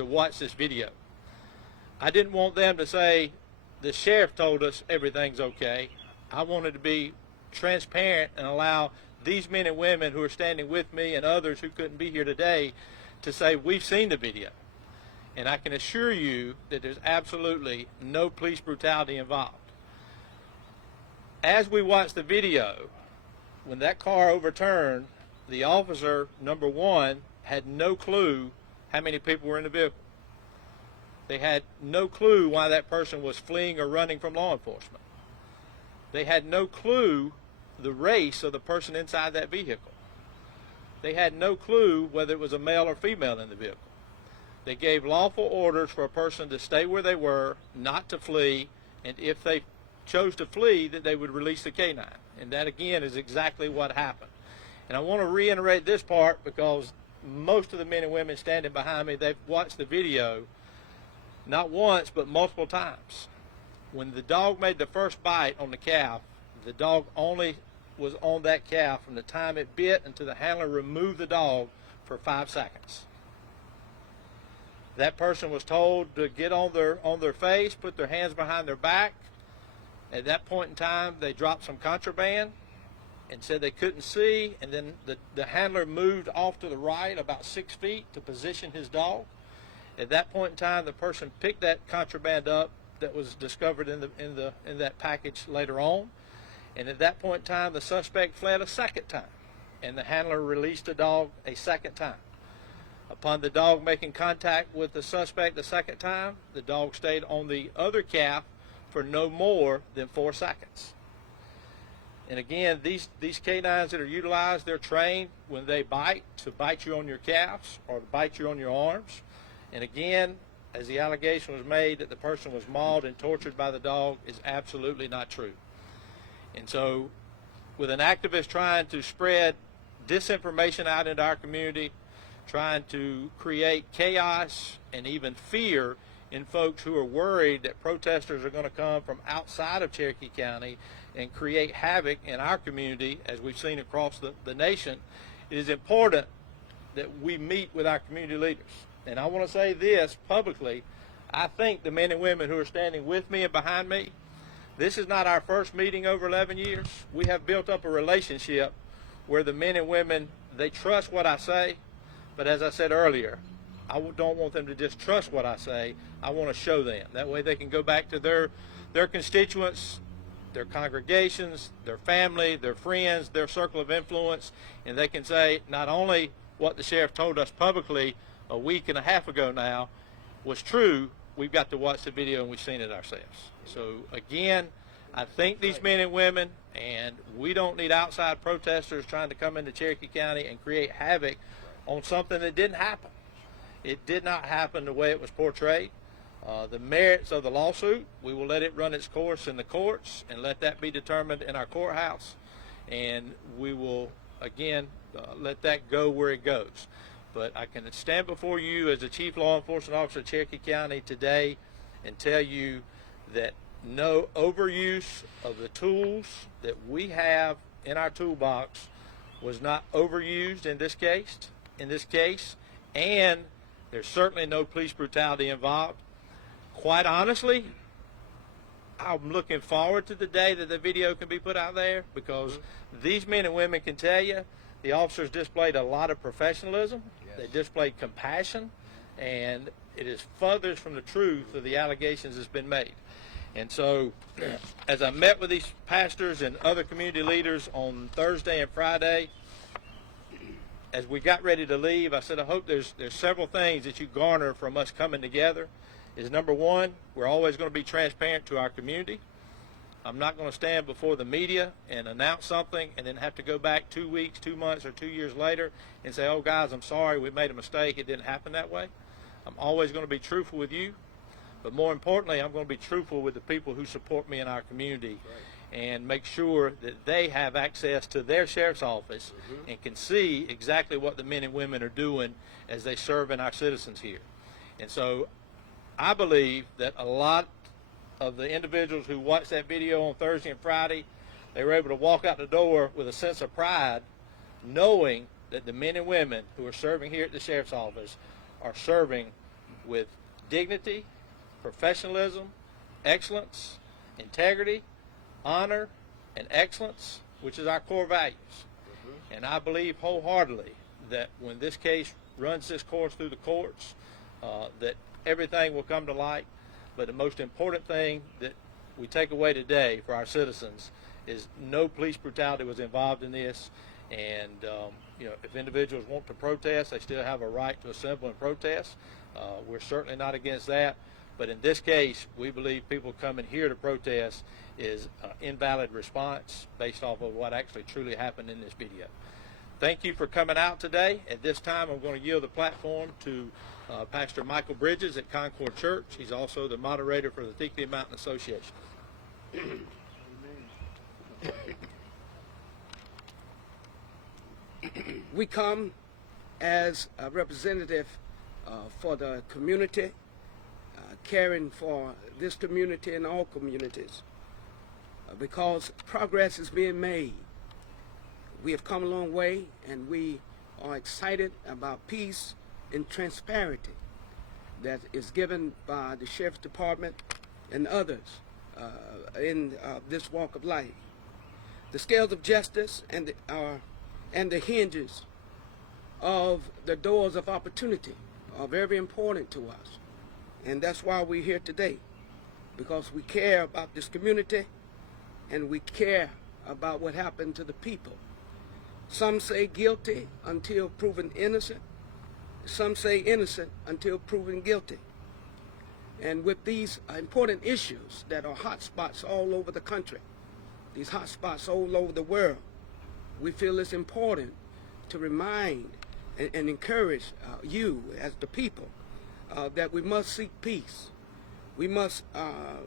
to watch this video. I didn't want them to say, the sheriff told us everything's okay. I wanted to be transparent and allow these men and women who are standing with me and others who couldn't be here today to say, we've seen the video. And I can assure you that there's absolutely no police brutality involved. As we watched the video, when that car overturned, the officer, number one, had no clue how many people were in the vehicle. They had no clue why that person was fleeing or running from law enforcement. They had no clue the race of the person inside that vehicle. They had no clue whether it was a male or female in the vehicle. They gave lawful orders for a person to stay where they were, not to flee, and if they chose to flee, that they would release the canine. And that, again, is exactly what happened. And I want to reiterate this part because most of the men and women standing behind me, they've watched the video not once, but multiple times. When the dog made the first bite on the calf, the dog only was on that calf from the time it bit until the handler removed the dog for 5 seconds. That person was told to get on their face, put their hands behind their back. At that point in time, they dropped some contraband and said they couldn't see, and then the handler moved off to the right about 6 feet to position his dog. At that point in time, the person picked that contraband up that was discovered in that package later on. And at that point in time, the suspect fled a second time, and the handler released the dog a second time. Upon the dog making contact with the suspect the second time, the dog stayed on the other calf for no more than 4 seconds. And again, these canines that are utilized, they're trained when they bite to bite you on your calves or to bite you on your arms. And again, as the allegation was made that the person was mauled and tortured by the dog, is absolutely not true. And so with an activist trying to spread disinformation out into our community, trying to create chaos and even fear in folks who are worried that protesters are going to come from outside of Cherokee County and create havoc in our community, as we've seen across the nation, it is important that we meet with our community leaders. And I want to say this publicly, I think the men and women who are standing with me and behind me, this is not our first meeting over 11 years. We have built up a relationship where the men and women, they trust what I say, but as I said earlier, I don't want them to just trust what I say. I want to show them. That way they can go back to their constituents, their congregations, their family, their friends, their circle of influence, and they can say not only what the sheriff told us publicly a week and a half ago now was true, we've got to watch the video and we've seen it ourselves. So again, I think these men and women, and we don't need outside protesters trying to come into Cherokee County and create havoc on something that didn't happen. It did not happen the way it was portrayed. The merits of the lawsuit, we will let it run its course in the courts and let that be determined in our courthouse. And we will, again, let that go where it goes. But I can stand before you as the Chief Law Enforcement Officer of Cherokee County today and tell you that no overuse of the tools that we have in our toolbox was not overused in this case, and there's certainly no police brutality involved. Quite honestly, I'm looking forward to the day that the video can be put out there, because these men and women can tell you the officers displayed a lot of professionalism. Yes. They displayed compassion, and it is furthest from the truth of the allegations that's been made. And so as I met with these pastors and other community leaders on Thursday and Friday, as we got ready to leave, I said, I hope there's several things that you garner from us coming together. Is number one, we're always going to be transparent to our community. I'm not going to stand before the media and announce something and then have to go back 2 weeks, 2 months, or 2 years later and say, oh guys, I'm sorry, we made a mistake, it didn't happen that way. I'm always going to be truthful with you, but more importantly, I'm going to be truthful with the people who support me in our community. Right. And make sure that they have access to their sheriff's office and can see exactly what the men and women are doing as they serve in our citizens here. And so I believe that a lot of the individuals who watched that video on Thursday and Friday, they were able to walk out the door with a sense of pride, knowing that the men and women who are serving here at the sheriff's office are serving with dignity, professionalism, excellence, integrity, honor, and excellence, which is our core values. And I believe wholeheartedly that when this case runs this course through the courts, that everything will come to light. But the most important thing that we take away today for our citizens is no police brutality was involved in this. And if individuals want to protest, they still have a right to assemble and protest. We're certainly not against that. But in this case, we believe people coming here to protest is an invalid response based off of what actually truly happened in this video. Thank you for coming out today. At this time, I'm going to yield the platform to Pastor Michael Bridges at Concord Church. He's also the moderator for the Thickley Mountain Association. We come as a representative for the community, caring for this community and all communities, because progress is being made. We have come a long way, and we are excited about peace and transparency that is given by the Sheriff's Department and others in this walk of life. The scales of justice and the hinges of the doors of opportunity are very important to us. And that's why we're here today, because we care about this community and we care about what happened to the people. Some say guilty until proven innocent. Some say innocent until proven guilty. And with these important issues that are hot spots all over the country, these hot spots all over the world, we feel it's important to remind and encourage you as the people that we must seek peace. We must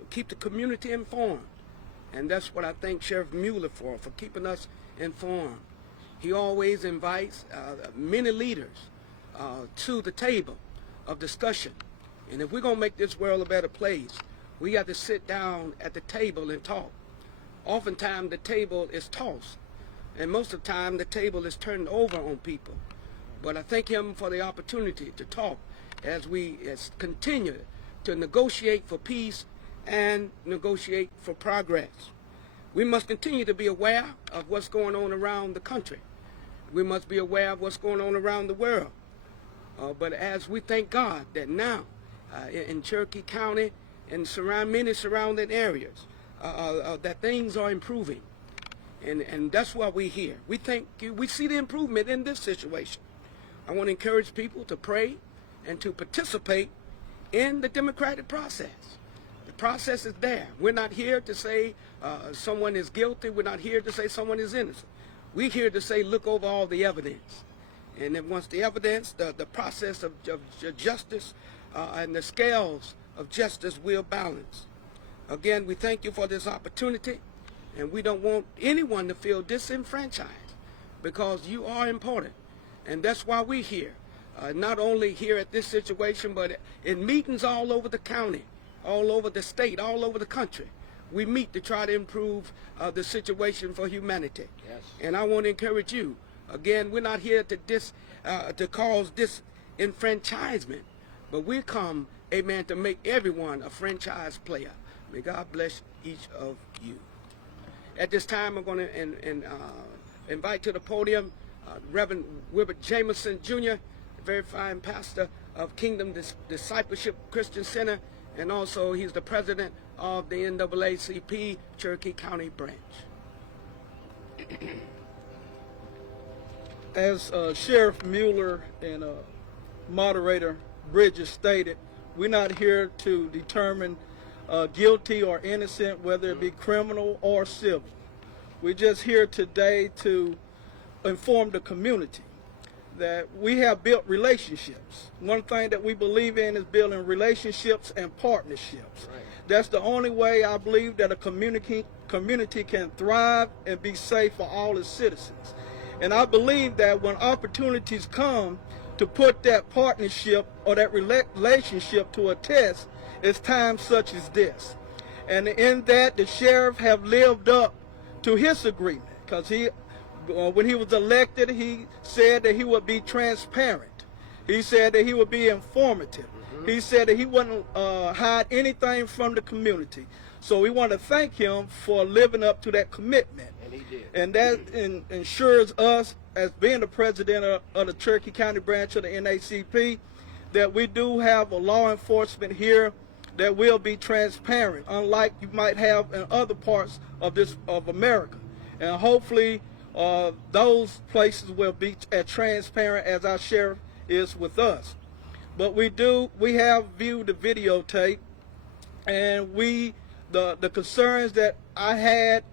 keep the community informed. And that's what I thank Sheriff Mueller for keeping us informed. He always invites many leaders to the table of discussion. And if we're going to make this world a better place, we got to sit down at the table and talk. Oftentimes the table is tossed, and most of the time the table is turned over on people. But I thank him for the opportunity to talk as we continue to negotiate for peace and negotiate for progress. We must continue to be aware of what's going on around the country. We must be aware of what's going on around the world. But as we thank God that now in Cherokee County and many surrounding areas, that things are improving. And that's why we're here. We see the improvement in this situation. I want to encourage people to pray and to participate in the democratic process. The process is there. We're not here to say someone is guilty. We're not here to say someone is innocent. We're here to say look over all the evidence. And then once the evidence, the process of justice and the scales of justice will balance. Again, we thank you for this opportunity, and we don't want anyone to feel disenfranchised because you are important. And that's why we're here, not only here at this situation, but in meetings all over the county, all over the state, all over the country. We meet to try to improve the situation for humanity. Yes. And I want to encourage you. Again, we're not here to cause disenfranchisement, but we come, amen, to make everyone a franchise player. May God bless each of you. At this time, I'm going to invite to the podium Reverend Wilbert Jameson, Jr., very fine pastor of Kingdom Discipleship Christian Center, and also he's the president of the NAACP Cherokee County branch. As Sheriff Mueller and Moderator Bridges stated, we're not here to determine guilty or innocent, whether it be criminal or civil. We're just here today to inform the community that we have built relationships. One thing that we believe in is building relationships and partnerships. Right. That's the only way I believe that a community can thrive and be safe for all its citizens. And I believe that when opportunities come to put that partnership or that relationship to a test, it's times such as this. And in that, the sheriff have lived up to his agreement, because when he was elected, he said that he would be transparent. He said that he would be informative. He said that he wouldn't hide anything from the community. So we want to thank him for living up to that commitment. And he did. And that ensures us, as being the president of the Cherokee County branch of the NACP, that we do have a law enforcement here that will be transparent, unlike you might have in other parts of America. And hopefully those places will be as transparent as our sheriff is with us. But we have viewed the videotape, and the concerns that I had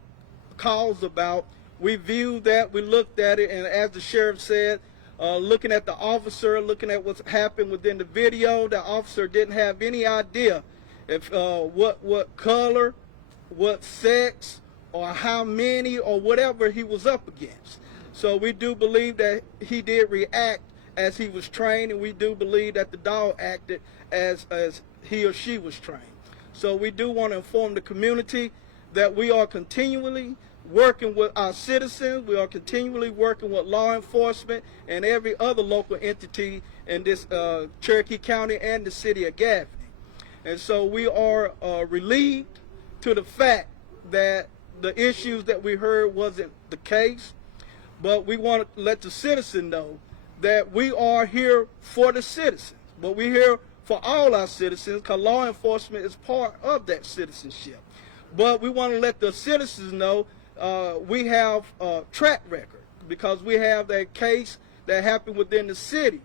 calls about, we viewed that, we looked at it, and as the sheriff said, looking at the officer, looking at what's happened within the video, the officer didn't have any idea if what color, what sex, or how many, or whatever he was up against. So we do believe that he did react as he was trained, and we do believe that the dog acted as he or she was trained. So we do want to inform the community that we are continually working with our citizens, we are continually working with law enforcement and every other local entity in this Cherokee County and the city of Gaffney. And so we are relieved to the fact that the issues that we heard wasn't the case, but we want to let the citizen know that we are here for the citizens, but we're here for all our citizens, because law enforcement is part of that citizenship. But we want to let the citizens know we have a track record, because we have that case that happened within the city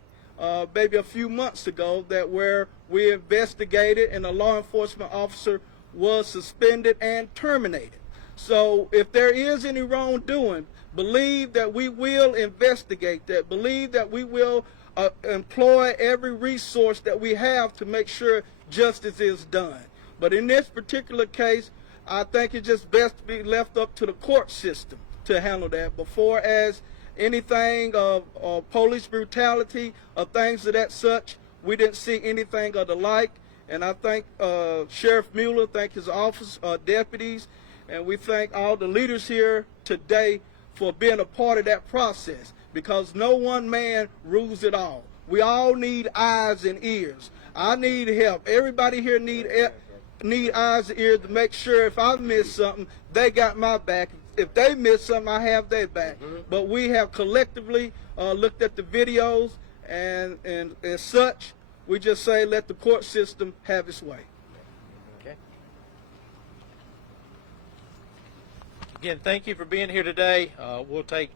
maybe a few months ago, that where we investigated and a law enforcement officer was suspended and terminated. So if there is any wrongdoing, believe that we will investigate that. Believe that we will employ every resource that we have to make sure justice is done. But in this particular case, I think it's just best to be left up to the court system to handle that, before as anything of police brutality or things of that such. We didn't see anything of the like. And I thank Sheriff Mueller, thank his office, deputies, and we thank all the leaders here today for being a part of that process, because no one man rules it all. We all need eyes and ears. I need help. Everybody here need eyes and ears to make sure if I miss something, they got my back. If they miss something, I have their back. But we have collectively looked at the videos, and as such, we just say let the court system have its way. Okay. Again, thank you for being here today. We'll take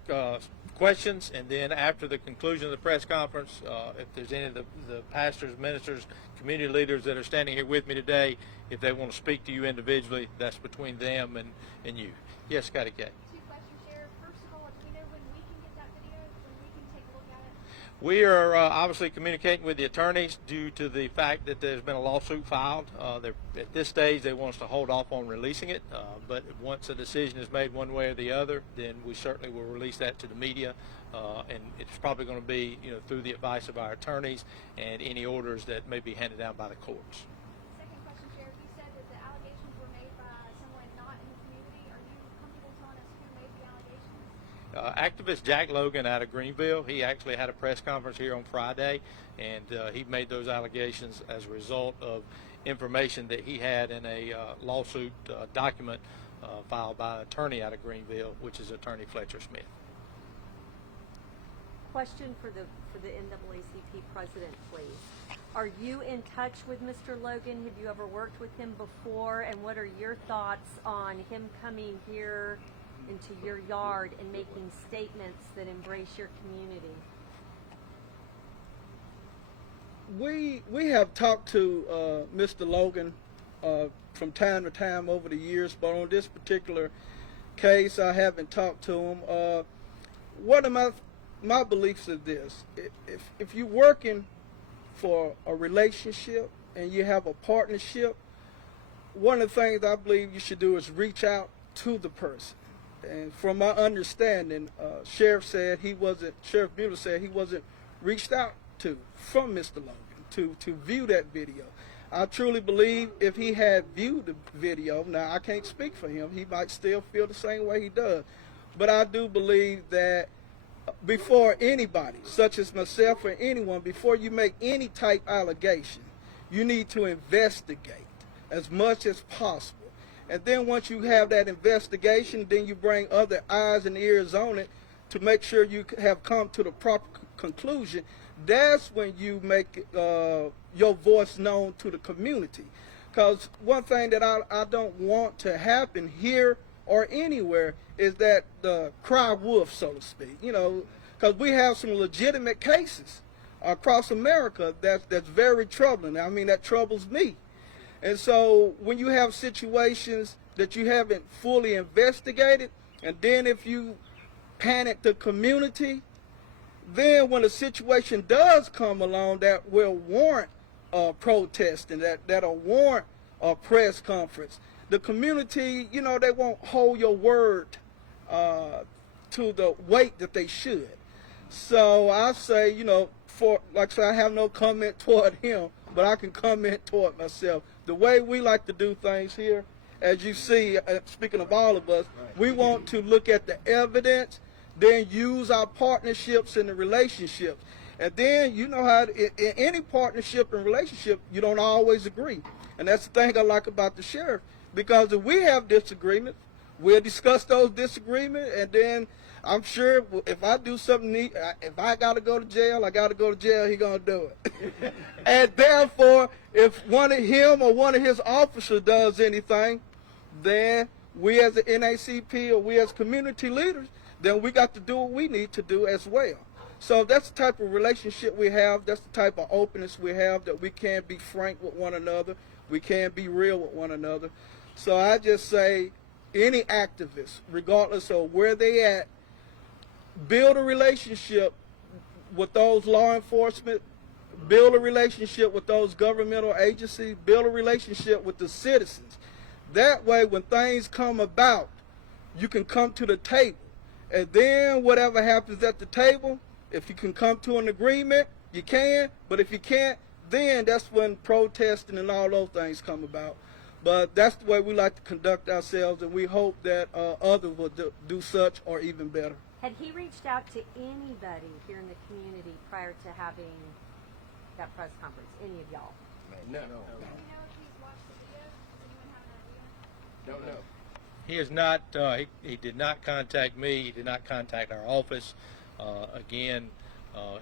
questions, and then after the conclusion of the press conference, if there's any of the pastors, ministers, community leaders that are standing here with me today, if they want to speak to you individually, that's between them and you. Yes, Scotty K. 2 questions, Sheriff. First of all, do we know when we can get that video, when we can take a look at it? We are obviously communicating with the attorneys due to the fact that there's been a lawsuit filed. At this stage, they want us to hold off on releasing it, but once a decision is made one way or the other, then we certainly will release that to the media, and it's probably going to be through the advice of our attorneys and any orders that may be handed down by the courts. Second question, Sheriff. You said that the allegations were made by someone not in the community. Are you comfortable telling us who made the allegations? Activist Jack Logan out of Greenville, he actually had a press conference here on Friday, and he made those allegations as a result of information that he had in a lawsuit document filed by an attorney out of Greenville, which is Attorney Fletcher Smith. Question for the NAACP president, please. Are you in touch with Mr. Logan? Have you ever worked with him before? And what are your thoughts on him coming here into your yard and making statements that embrace your community? We have talked to Mr. Logan from time to time over the years, but on this particular case, I haven't talked to him. One of my beliefs is this: if you're working for a relationship and you have a partnership, one of the things I believe you should do is reach out to the person. And from my understanding, Sheriff Mueller said he wasn't reached out to from Mr. Logan to view that video. I truly believe if he had viewed the video, now I can't speak for him, he might still feel the same way he does. But I do believe that before anybody, such as myself or anyone, before you make any type allegation, you need to investigate as much as possible. And then once you have that investigation, then you bring other eyes and ears on it to make sure you have come to the proper conclusion. That's when you make your voice known to the community. Because one thing that I don't want to happen here or anywhere is that the cry wolf, so to speak. You know, because we have some legitimate cases across America that's very troubling. I mean, that troubles me. And so when you have situations that you haven't fully investigated, and then if you panic the community, then when a situation does come along that will warrant protesting, that'll warrant a press conference, the community, you know, they won't hold your word to the weight that they should. So I say, you know, like I said, I have no comment toward him, but I can comment toward myself. The way we like to do things here, as you see, speaking of all of us, we want to look at the evidence, then use our partnerships and the relationships. And then, you know how in any partnership and relationship, you don't always agree. And that's the thing I like about the sheriff, because if we have disagreements, we'll discuss those disagreements, and then I'm sure if I do something, if I got to go to jail, I got to go to jail, he going to do it. And therefore, if one of him or one of his officers does anything, then we as the NACP or we as community leaders, then we got to do what we need to do as well. So that's the type of relationship we have. That's the type of openness we have, that we can be frank with one another. We can be real with one another. So I just say any activist, regardless of where they at, build a relationship with those law enforcement, build a relationship with those governmental agencies, build a relationship with the citizens. That way, when things come about, you can come to the table. And then whatever happens at the table, if you can come to an agreement, you can. But if you can't, then that's when protesting and all those things come about. But that's the way we like to conduct ourselves, and we hope that others will do such or even better. Had he reached out to anybody here in the community prior to having that press conference? Any of y'all? No. Do you know if he's watched the video? Does anyone have an idea? Don't know. He is not. He did not contact me. He did not contact our office. Again,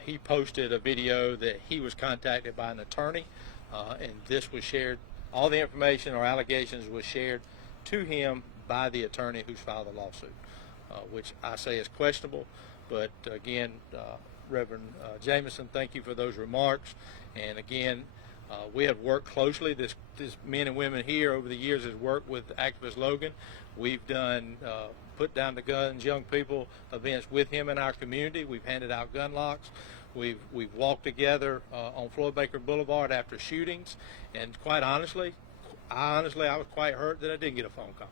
he posted a video that he was contacted by an attorney, and this was shared. All the information or allegations was shared to him by the attorney who's filed the lawsuit, which I say is questionable. But again, Reverend Jameson, thank you for those remarks. And again, we have worked closely. This men and women here over the years has worked with activist Logan. We've done put down the guns, young people events with him in our community. We've handed out gun locks. We've walked together on Floyd Baker Boulevard after shootings. And quite honestly, I was quite hurt that I didn't get a phone call,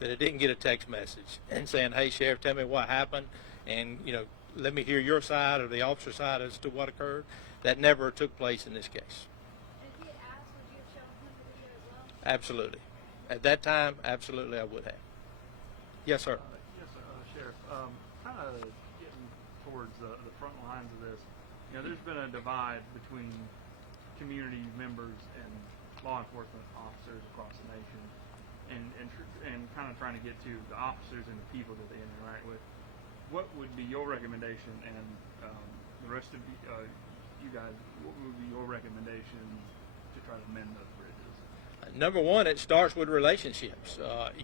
that I didn't get a text message and saying, "Hey, Sheriff, tell me what happened, and let me hear your side or the officer's side as to what occurred." That never took place in this case. And if he had asked, would you have shown him the video as well? Absolutely. At that time, absolutely I would have. Yes, sir. Yes, Sheriff. Kind of getting towards the front lines of this. There's been a divide between community members and law enforcement officers across the nation, and kind of trying to get to the officers and the people that they interact with. What would be your recommendation, and the rest of you guys, what would be your recommendation to try to mend those bridges? Number one, it starts with relationships.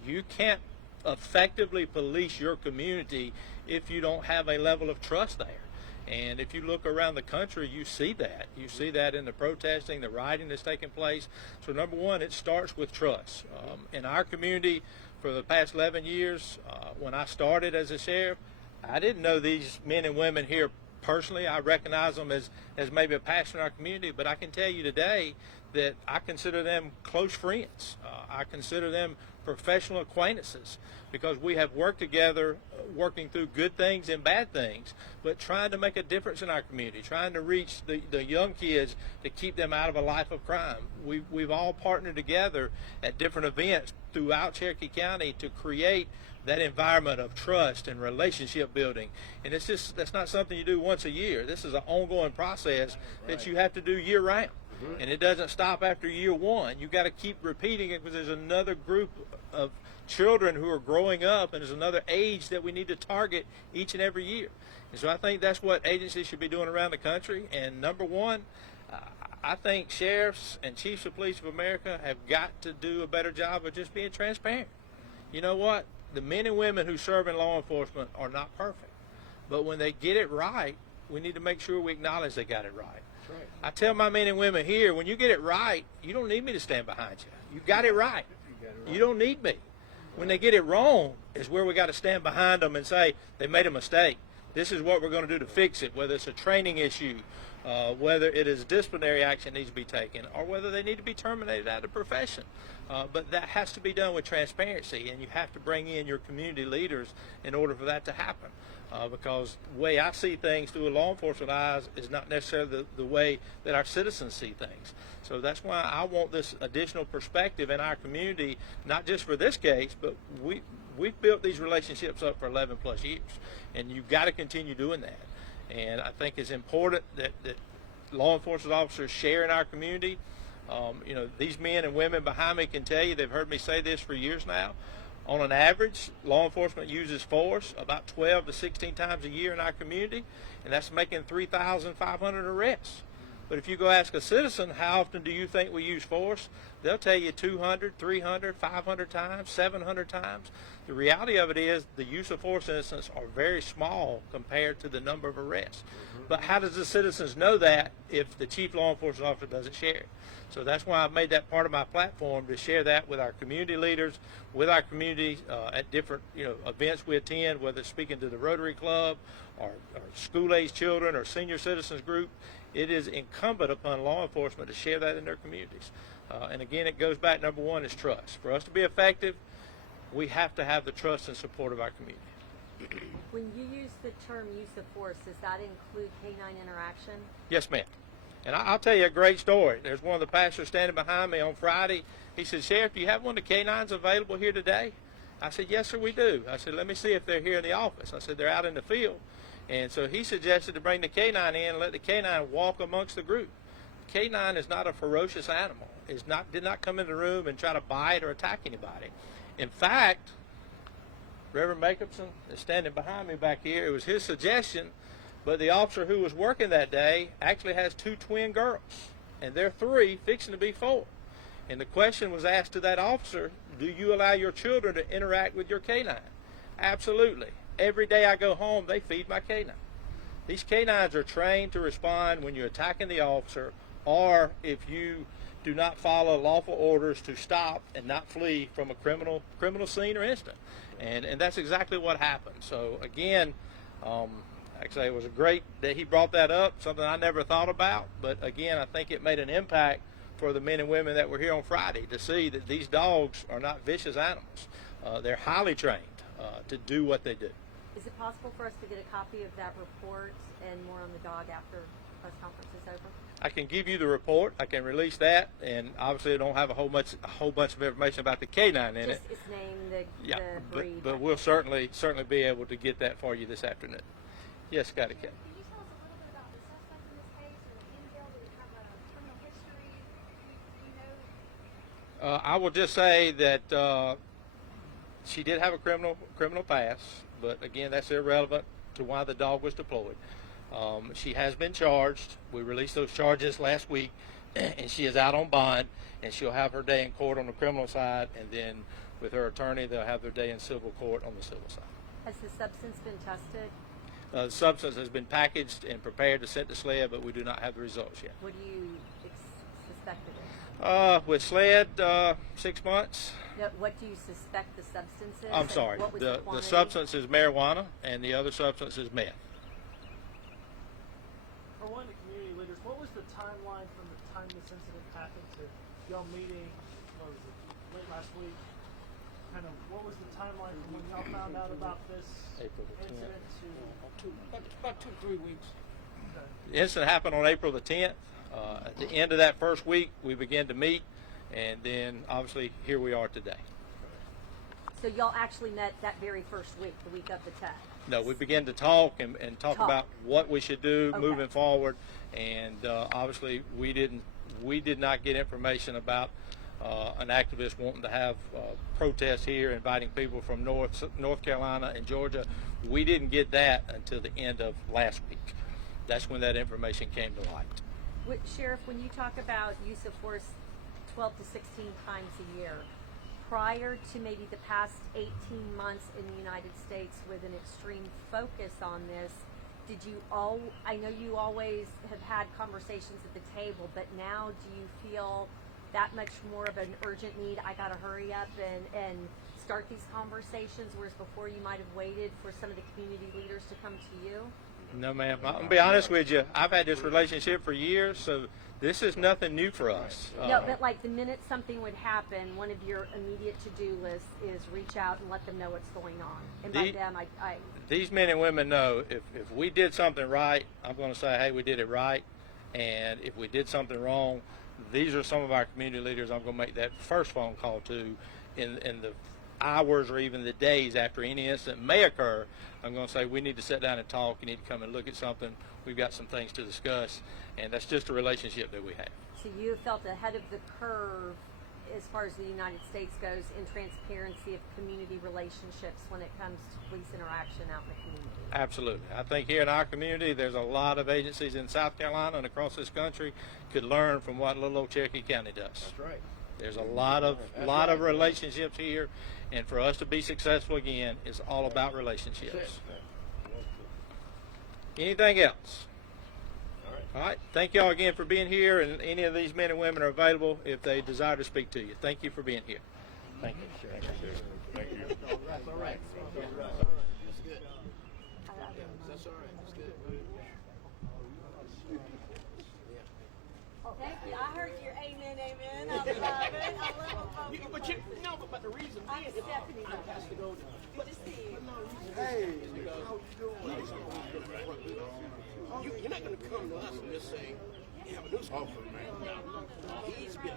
You can't effectively police your community if you don't have a level of trust there. And if you look around the country, you see that. You see that in the protesting, the rioting that's taking place. So number one, it starts with trust. In our community, for the past 11 years, when I started as a sheriff, I didn't know these men and women here personally. I recognize them as maybe a pastor in our community, but I can tell you today that I consider them close friends. I consider them professional acquaintances, because we have worked together, working through good things and bad things, but trying to make a difference in our community, trying to reach the young kids to keep them out of a life of crime. We've all partnered together at different events throughout Cherokee County to create that environment of trust and relationship building. And that's not something you do once a year. This is an ongoing process that you have to do year round. And it doesn't stop after year one. You got to keep repeating it because there's another group of children who are growing up, and there's another age that we need to target each and every year. And so I think that's what agencies should be doing around the country. And number one, I think sheriffs and chiefs of police of America have got to do a better job of just being transparent. You know what? The men and women who serve in law enforcement are not perfect. But when they get it right, we need to make sure we acknowledge they got it right. Right. I tell my men and women here, when you get it right, you don't need me to stand behind you. You got it right. You don't need me. When they get it wrong is where we got to stand behind them and say, they made a mistake. This is what we're going to do to fix it, whether it's a training issue, whether it is disciplinary action needs to be taken, or whether they need to be terminated out of the profession. But that has to be done with transparency, and you have to bring in your community leaders in order for that to happen. Because the way I see things through a law enforcement eyes is not necessarily the way that our citizens see things. So that's why I want this additional perspective in our community, not just for this case, but we've built these relationships up for 11 plus years, and you've got to continue doing that. And I think it's important that law enforcement officers share in our community. You know, these men and women behind me can tell you, they've heard me say this for years now. On an average, law enforcement uses force about 12 to 16 times a year in our community, and that's making 3,500 arrests. But if you go ask a citizen, how often do you think we use force? They'll tell you 200, 300, 500 times, 700 times. The reality of it is the use of force incidents are very small compared to the number of arrests. But how does the citizens know that if the chief law enforcement officer doesn't share it? So that's why I've made that part of my platform, to share that with our community leaders, with our community at different events we attend, whether it's speaking to the Rotary Club or school-age children or senior citizens group. It is incumbent upon law enforcement to share that in their communities. And again, it goes back, number one is trust. For us to be effective, we have to have the trust and support of our community. When you use the term use of force, does that include canine interaction? Yes, ma'am. And I'll tell you a great story. There's one of the pastors standing behind me on Friday. He said, "Sheriff, do you have one of the canines available here today?" I said, "Yes, sir, we do." I said, "Let me see if they're here in the office." I said, "They're out in the field." And so he suggested to bring the canine in and let the canine walk amongst the group. The canine is not a ferocious animal. Did not come in the room and try to bite or attack anybody. In fact, Reverend Jacobson is standing behind me back here. It was his suggestion, but the officer who was working that day actually has 2 twin girls, and they're 3, fixing to be 4. And the question was asked to that officer, do you allow your children to interact with your canine? Absolutely. Every day I go home, they feed my canine. These canines are trained to respond when you're attacking the officer, or if you do not follow lawful orders to stop and not flee from a criminal scene or incident. And that's exactly what happened. So again, actually it was great that he brought that up, something I never thought about. But again, I think it made an impact for the men and women that were here on Friday to see that these dogs are not vicious animals. They're highly trained to do what they do. Is it possible for us to get a copy of that report and more on the dog after press conference is over? I can give you the report. I can release that, and obviously I don't have a whole bunch of information about the canine in it. Just its name, the breed. But we'll certainly be able to get that for you this afternoon. Yes, Scotty Cat. Can you tell us a little bit about the suspect in this case, or the intel? Do they have a criminal history? Do you know? I will just say that she did have a criminal past, but again, that's irrelevant to why the dog was deployed. She has been charged. We released those charges last week, and she is out on bond, and she'll have her day in court on the criminal side, and then with her attorney, they'll have their day in civil court on the civil side. Has the substance been tested? The substance has been packaged and prepared to set to SLED, but we do not have the results yet. What do you suspect it is? With SLED, 6 months. No, what do you suspect the substance is? I'm and sorry. What was The quantity? substance is marijuana, and the other substance is meth. For one of the community leaders, what was the timeline from the time this incident happened to y'all meeting, what was it, late last week? Kind of, what was the timeline from when y'all found out about this April the 10th. incident to? About 2-3 weeks. Okay. The incident happened on April the 10th. At the end of that first week, we began to meet, and then obviously here we are today. So y'all actually met that very first week, the week of the test? No, we began to talk and talk Talk. about what we should do Okay. moving forward, and obviously we didn't we did not get information about an activist wanting to have protests here, inviting people from North Carolina and Georgia. We didn't get that until the end of last week. That's when that information came to light. Sheriff, when you talk about use of force 12 to 16 times a year, prior to maybe the past 18 months in the United States with an extreme focus on this, did you I know you always have had conversations at the table, but now do you feel that much more of an urgent need? I gotta hurry up and start these conversations, whereas before you might have waited for some of the community leaders to come to you? No, ma'am. I'm going to be honest with you. I've had this relationship for years, so this is nothing new for us. No, but like the minute something would happen, one of your immediate to-do lists is reach out and let them know what's going on. And by them, I these men and women know if we did something right, I'm going to say, hey, we did it right. And if we did something wrong, these are some of our community leaders I'm going to make that first phone call to in the hours or even the days after any incident may occur. I'm going to say, we need to sit down and talk. You need to come and look at something. We've got some things to discuss. And that's just a relationship that we have. So you felt ahead of the curve as far as the United States goes in transparency of community relationships when it comes to police interaction out in the community? Absolutely. I think here in our community, there's a lot of agencies in South Carolina and across this country could learn from what little old Cherokee County does. That's right. There's a lot of relationships here, and for us to be successful again, it's all about relationships. Anything else? All right. Thank you all again for being here, and any of these men and women are available if they desire to speak to you. Thank you for being here. Thank you. Thank you. That's all right. That's good. That's all right. That's good. Thank you. I heard your amen, amen. I love it. I love it. But you know, but the reason I'm Stephanie. has to go. Good to see you. Hey, how you doing? You're not going to come to us and just say, you have a news offer, man. He's been up.